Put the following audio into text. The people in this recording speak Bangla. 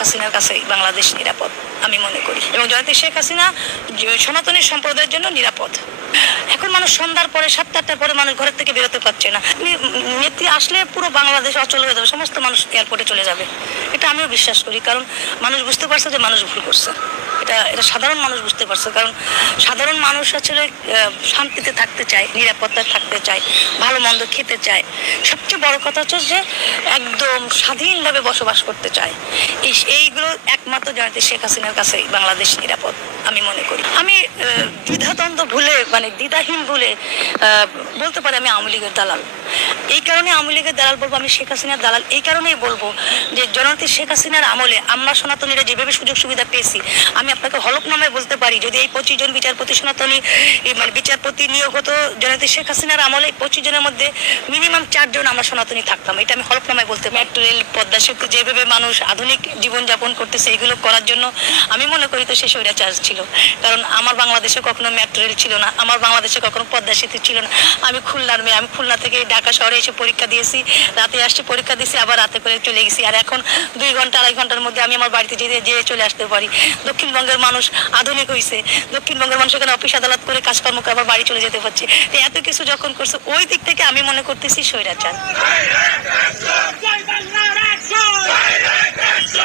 হাসিনার কাছে বাংলাদেশ নিরাপদ আমি মনে করি, এবং জয়ন্তী শেখ হাসিনা সনাতনী সম্প্রদায়ের জন্য নিরাপদ। এখন মানুষ সন্ধ্যার পরে 7-8টার পরে মানুষ ঘরের থেকে বেরোতে পারছে না। নেত্রী আসলে পুরো বাংলাদেশ অচল হয়ে যাবে, সমস্ত মানুষ এয়ারপোর্টে চলে যাবে, এটা আমিও বিশ্বাস করি। কারণ মানুষ বুঝতে পারছে যে মানুষ ভুল করছে, এটা সাধারণ মানুষ বুঝতে পারছে। কারণ সাধারণ মানুষ আসলে শান্তিতে থাকতে চায়, নিরাপত্তায় থাকতে চায়, ভালো মন্দ খেতে চায়। সবচেয়ে বড় কথা হচ্ছে যে একদম স্বাধীনভাবে বসবাস করতে চায়। এইগুলো একমাত্র জয়ন্তী শেখ হাসিনার কাছে বাংলাদেশ নিরাপদ আমি মনে করি। আমি দ্বিধাদ্বন্দ্ব ভুলে, মানে দ্বিধাহীন ভুলে বলতে পারি আমি আওয়ামী লীগের দালাল। এই কারণে আওয়ামী লীগের দালাল বলবো, আমি শেখ হাসিনার দালাল এই কারণেই বলবো যে জননেত্রী শেখ হাসিনার আমলে আমরা সনাতনীরা যেভাবে সুযোগ সুবিধা পেয়েছি, আমি আপনাকে হলফনামায় বলতে পারি যদি এই 25 জন বিচারপতি সনাতনী মানে বিচারপতি নিয়োগ হতো জননেত্রী শেখ হাসিনার আমলে, 25 জনের মধ্যে মিনিমাম 4 জন আমরা সনাতনী থাকতাম, এটা আমি হলফনামায় বলতে পারি। মেট্রো রেল, পদ্মা সেতু, যেভাবে মানুষ আধুনিক জীবনযাপন করতেছে এগুলো করার জন্য আমি মনে করি তো সে স্বৈরাচার ছিল। কারণ আমার বাংলাদেশে কখনো মেট্রো রেল ছিল না, আমার বাংলাদেশে কখনো পদ্মা সেতু ছিল না। আমি খুলনার মেয়ে, আমি খুলনা থেকে ঢাকা শহরে এসে পরীক্ষা দিয়েছি, রাতে আসছি পরীক্ষা দিয়েছি, আবার রাতে করে চলে গেছি। আর এখন 2 ঘন্টা 2.5 ঘন্টার মধ্যে আমি আমার বাড়িতে যেয়ে চলে আসতে পারি। দক্ষিণবঙ্গের মানুষ আধুনিক হয়েছে, দক্ষিণবঙ্গের মানুষ এখানে অফিস আদালত করে কাজকর্ম করে আবার বাড়ি চলে যেতে পারছে। তো এত কিছু যখন করছে ওই দিক থেকে আমি মনে করতেছি স্বৈরাচার।